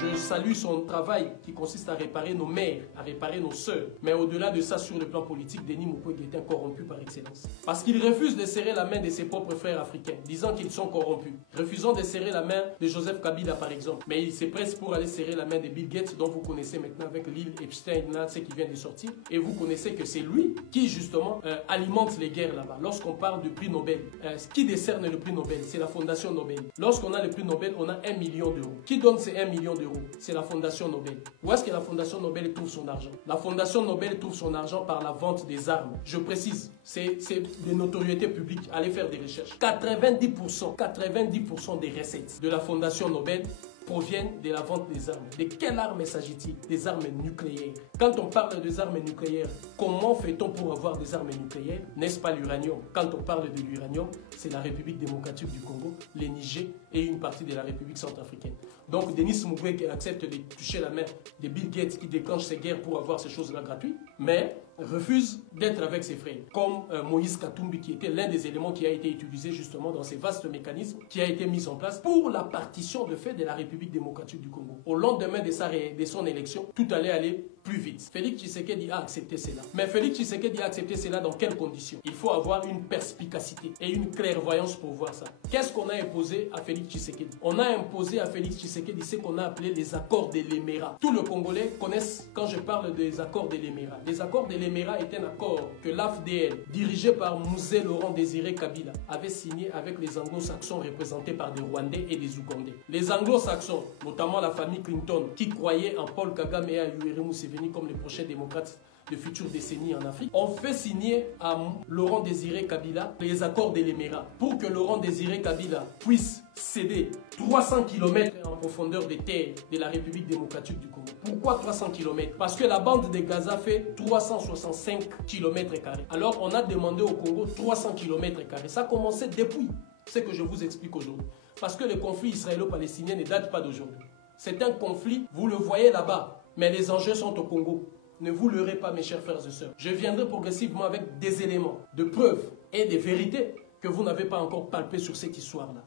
Je salue son travail qui consiste à réparer nos mères, à réparer nos sœurs. Mais au-delà de ça, sur le plan politique, Denis Mukwege est un corrompu par excellence. Parce qu'il refuse de serrer la main de ses propres frères africains, disant qu'ils sont corrompus. Refusant de serrer la main de Joseph Kabila, par exemple. Mais il se presse pour aller serrer la main de Bill Gates, dont vous connaissez maintenant avec l'île Epstein, là, ce qui vient de sortir. Et vous connaissez que c'est lui qui, justement, alimente les guerres là-bas. Lorsqu'on parle du prix Nobel, qui décerne le prix Nobel? C'est la Fondation Nobel. Lorsqu'on a le prix Nobel, on a 1 million d'euros. Qui donne ces 1 million d'euros? C'est la Fondation Nobel. Où est-ce que la Fondation Nobel trouve son argent? La Fondation Nobel trouve son argent par la vente des armes. Je précise, c'est de notoriété publique. Allez faire des recherches. 90% des recettes de la Fondation Nobel proviennent de la vente des armes. De quelles armes s'agit-il? Des armes nucléaires. Quand on parle des armes nucléaires, comment fait-on pour avoir des armes nucléaires? N'est-ce pas l'uranium? Quand on parle de l'uranium, c'est la République démocratique du Congo, le Niger et une partie de la République centrafricaine. Donc Denis Mukwege accepte de toucher la main de Bill Gates qui déclenche ces guerres pour avoir ces choses-là gratuites, mais refuse d'être avec ses frères, comme Moïse Katumbi, qui était l'un des éléments qui a été utilisé justement dans ces vastes mécanismes qui a été mis en place pour la partition de fait de la République démocratique du Congo. Au lendemain de son élection, tout allait aller plus vite. Félix Tshisekedi a accepté cela. Mais Félix Tshisekedi a accepté cela dans quelles conditions? Il faut avoir une perspicacité et une clairvoyance pour voir ça. Qu'est-ce qu'on a imposé à Félix Tshisekedi? On a imposé à Félix Tshisekedi ce qu'on a appelé les accords de l'Émérat. Tous les Congolais connaissent quand je parle des accords de l'Émérat. Les accords de l'Émérat est un accord que l'AFDL, dirigé par Mouzé Laurent Désiré Kabila, avait signé avec les anglo-saxons représentés par des Rwandais et des Ougandais. Les anglo-saxons, notamment la famille Clinton, qui croyait en Paul Kagame et à Yoweri Museveni comme les prochains démocrates de futures décennies en Afrique, ont fait signer à Laurent Désiré Kabila les accords de l'Émérat pour que Laurent Désiré Kabila puisse céder 300 km en profondeur des terres de la République démocratique du Congo. Pourquoi 300 km? Parce que la bande de Gaza fait 365 km². Alors on a demandé au Congo 300 km². Ça a commencé depuis ce que je vous explique aujourd'hui. Parce que le conflit israélo-palestinien ne date pas d'aujourd'hui. C'est un conflit, vous le voyez là-bas, mais les enjeux sont au Congo. Ne vous leurrez pas, mes chers frères et sœurs. Je viendrai progressivement avec des éléments, de preuves et des vérités que vous n'avez pas encore palpées sur cette histoire-là.